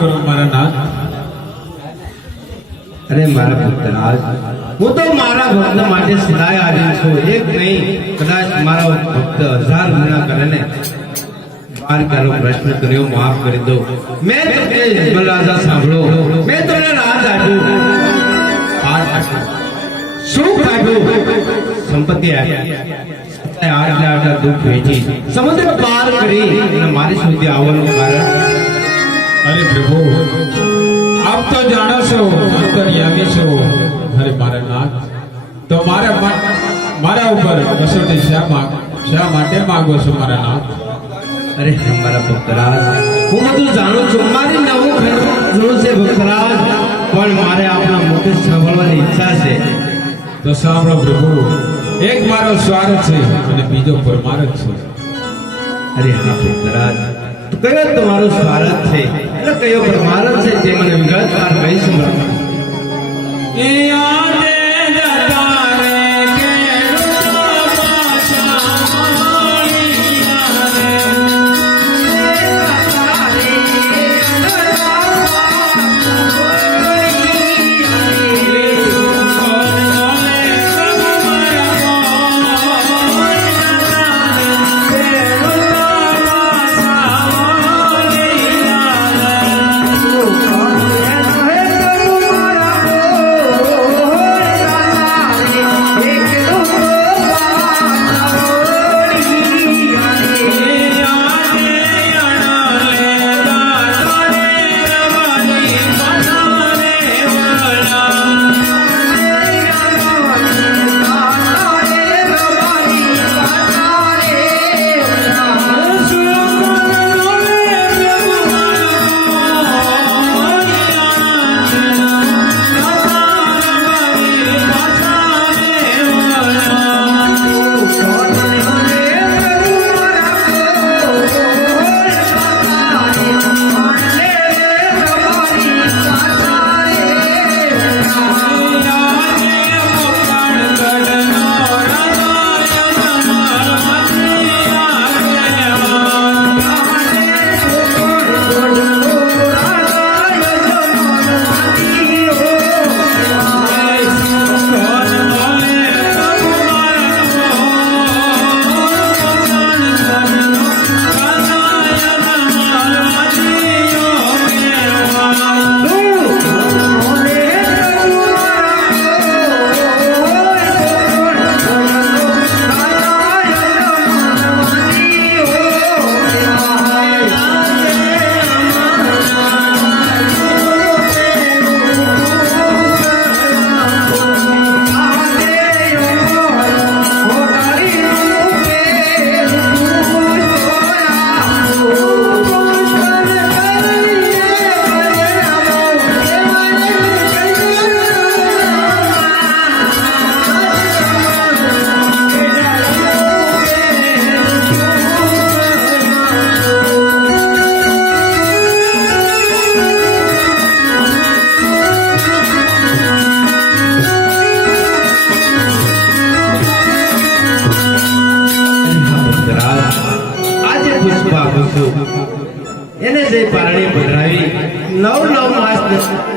કરો મારા નાથ. અરે મારા ભક્તરાજ હું તો મારા ભક્ત માટે સદાય હાજર છું. એક નહીં, કદાચ મારા ભક્ત હજાર ગુના કરે ને, બાર કરો પ્રશ્ન કર્યો, માફ કરી દો. મેં તમને રાજા સાંભળો. મેં તમને રાજ આપ્યું. શું કાઢ્યું સંપત્તિ આપી. આટલા આટલા દુઃખ વેચી. સમુદ્ર પાર કરી અને મારી સુધી આવવાનું કારણ અંતર્યામી છો અરે મારા નાથ તો મારા મારા ઉપર કસોટી શા શા માટે માંગો છો મારા નાથ? અરે મારા ભક્તરાજ. હું બધું જાણું છું. મારી નવું ઘણું છે ભક્તરાજ પણ મારે આપણા મુખે સાંભળવાની ઈચ્છા છે. તો સાંભળો પ્રભુ એક મારો સ્વાર્થ છે અને બીજો પરમાર્થ છે. અરે હા ભક્તરાજ. કયો તમારો સ્વાર્થ છે? એટલે કયો પરમાર્થ છે તે મને વિગતવાર કહી સંભળાવો એ યાદે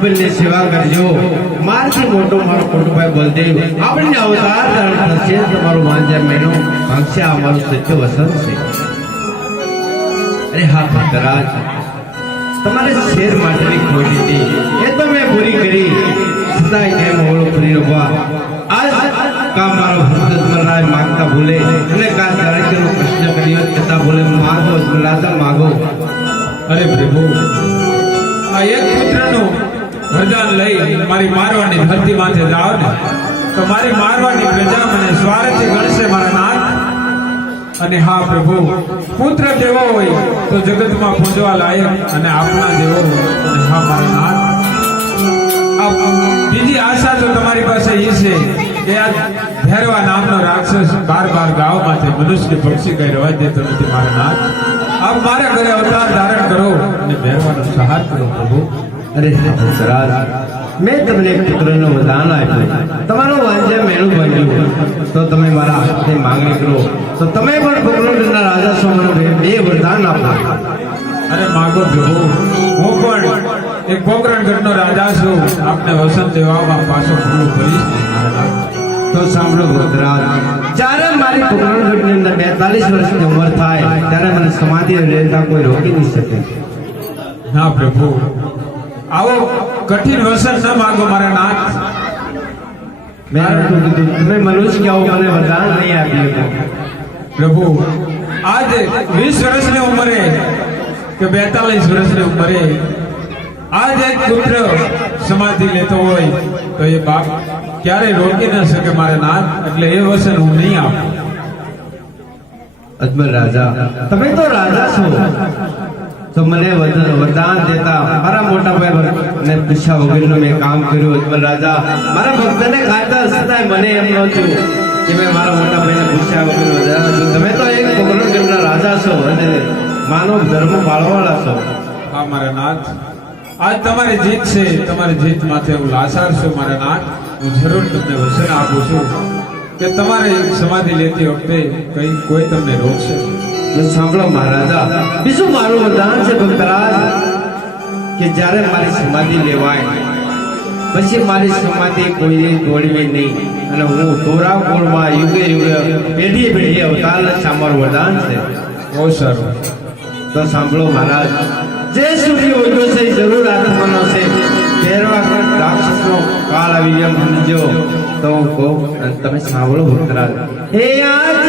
માસ સેવા કરજો. મારથી મોટો મારો કોટભાઈ બલદેવ આપણને અવતાર ધારણ થશે. તમારો વાંજા મહિનો ભાગશે આ મારું સત્ય વસન છે. અરે હા ભક્તરાજ તમારે શેર માટેની ખોટ હતી. એ મેં પૂરી કરી. છતાંય કેમ ઓળો ફરી રખવા આજ કામ મારો ભક્ત સ્મરણાય માગતા ભૂલે અને કા ચાણક્યનો કૃષ્ણ કર્યો છતાં ભૂલે. માગો સ્મરણાતા માગો. અરે પ્રભુ, આ એક પુત્રનું વરદાન લઈ મારી મારવાની ધરતી માથે જાઓ ને. તો મારી મારવાની પ્રજા મને સ્વાર્થી ગણશે મારા નાથ. અને હા, પ્રભુ, પુત્ર જેવો હોય તો જગતમાં પૂજવા લાયક અને આપના જેવો અને હા, મારા નાથ. બીજી આશા તો તમારી પાસે એ છે કે આ ભેરવા નામનો રાક્ષસ બાર બાર ગામમાંથી મનુષ્ય પક્ષી કઈ રવા દેતો નથી મારા નાથ. આપ મારા ઘરે અવતાર ધારણ કરો અને ભેરવાનો સહાર કરો, પ્રભુ. અરે હા મેં તમને એક પુત્રનું વરદાન આપ્યું. તમારો વાંજ્ય મેળું બન્યું તો તમે મારા હાથની માંગણી કરો. તો તમે પણ ભગવાનના રાજા છો બે વરદાન આપો. માંગો પ્રભુ હું પણ એક પોકરણગઢનો રાજા છું. આપને વસંત દેવામાં પાછો પૂરું કરીશ. તો સાંભળો ભદ્રાજ જ્યારે મારી પોકરણગઢની અંદર બેતાલીસ વર્ષની ઉંમર થાય ત્યારે મને સમાધિ લેતા કોઈ રોકી નહીં શકે. ના પ્રભુ આવો કઠિન વસન ન માંગો મારા નાથ મેં નહોતું કીધું તમે મનુષ્ય કે આવું મને વરદાન નહીં આપ્યું પ્રભુ આજ વીસ વર્ષની ઉંમરે કે બેતાલીસ વર્ષની ઉંમરે આજ એક પુત્ર સમાધિ લેતો હોય તો એ બાપ ક્યારે રોકી ન શકે મારા નાથ એટલે એ વસન હું નહીં આપું અજમલ રાજા તમે તો રાજા છો તો મને વરદાન દેતા મારા મોટા ભાઈ ને પૂછ્યા વગરનું મેં કામ કર્યું અજમલ રાજા મારા ભક્તને ખાતા છતાંય મને એમ નહોતું કે મેં મારા મોટા ભાઈને પૂછ્યા વગર તમે તો એક પોકરણગઢના રાજા છો અને માનવ ધર્મ પાળવાળા છો હા મારા નાથ આજ તમારી જીત છે તમારી જીત માથે હું લાસાર છું મારા નાથ હું જરૂર તમને વચન આપું છું કે તમારે સમાધિ લેતી વખતે કઈ કોઈ તમને રોકશે સાંભળો મહારાજા. બીજું મારું વરદાન છે ભક્તરાજ કે જ્યારે મારી સમાધિ લેવાય પછી મારી સમાધિ કોઈને દોડવી નહીં. અને હું તોરા કોળમાં યુગે યુગે પેઢી પેઢી અવતાર સામર વરદાન છે. બહુ સારું. તો સાંભળો મહારાજ જે સુધી ઓછો છે જરૂર આત્માનો છે. પહેરવા રાક્ષસનો કાળ આવી ગયો સમજો તો હું કહું અને તમે સાંભળો ભક્તરાજ. હે આજે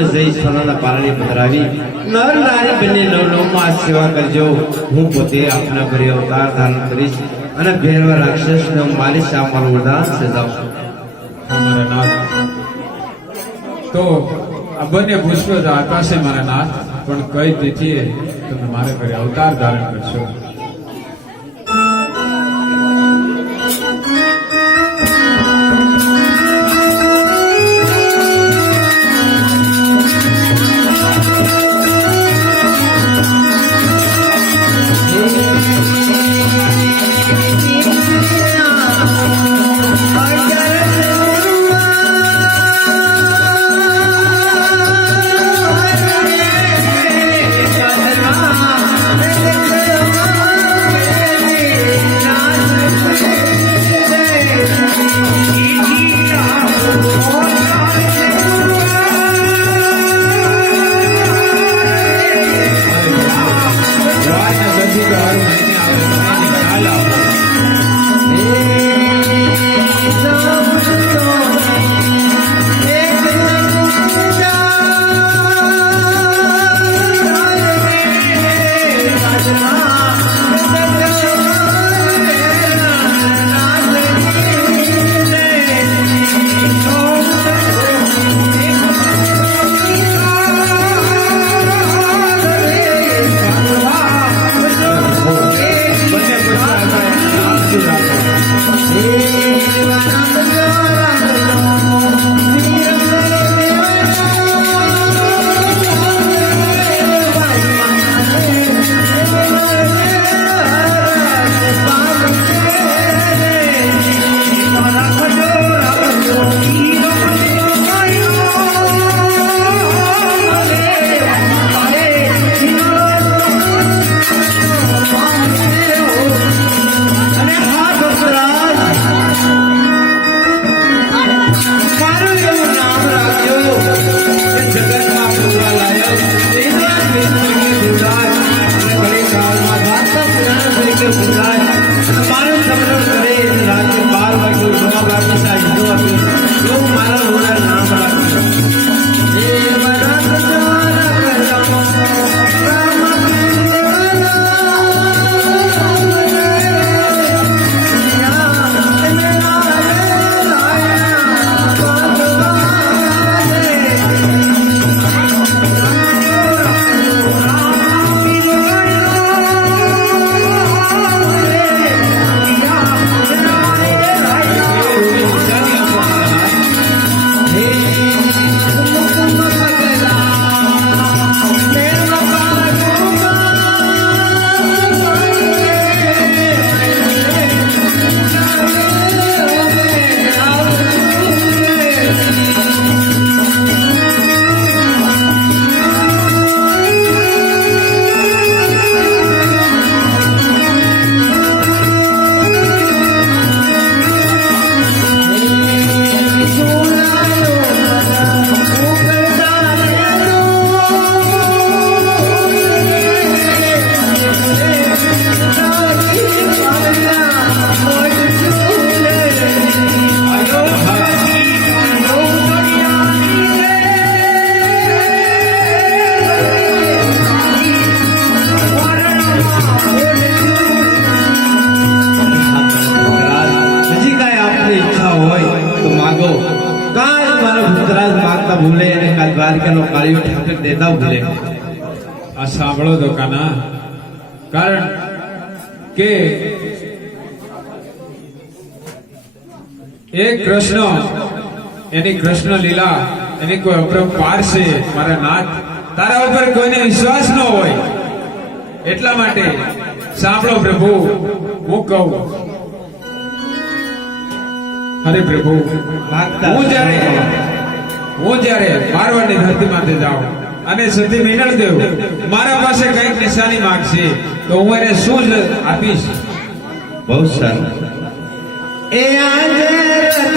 આ પુષ્પને સોનાના પારણે પધરાવી. નર નારી બંને નવ નવમાં સેવા કરજો. હું પોતે આપના ઘરે અવતાર ધારણ કરીશ અને ભેરવા રાક્ષસને મારી શા મારું વરદાન સજાવશું. તો આ બંને પુષ્પ આકાશે મારા નાથ. પણ કઈ તિથિએ તમે મારે ઘરે અવતાર ધારણ કરશો? પુરાણ દ્વારકાનો કાળીઓ ઠાકર દેતા ભૂલે. આ સાંભળો તો કાના. કારણ કે એ કૃષ્ણ એની કૃષ્ણ લીલા એની કોઈ અપરંપાર છે મારા નાથ તારા ઉપર કોઈને વિશ્વાસ ન હોય. એટલા માટે સાંભળો પ્રભુ હું કહું. હરે પ્રભુ હું જ્યારે હું જ્યારે મારવાડની ધરતીમાંથી જાઉં અને સતી મિનળ દેવ મારા પાસે કંઈક નિશાની માંગશે તો હું એને શું જ આપીશ? બહુ સારું. એ આજે રતન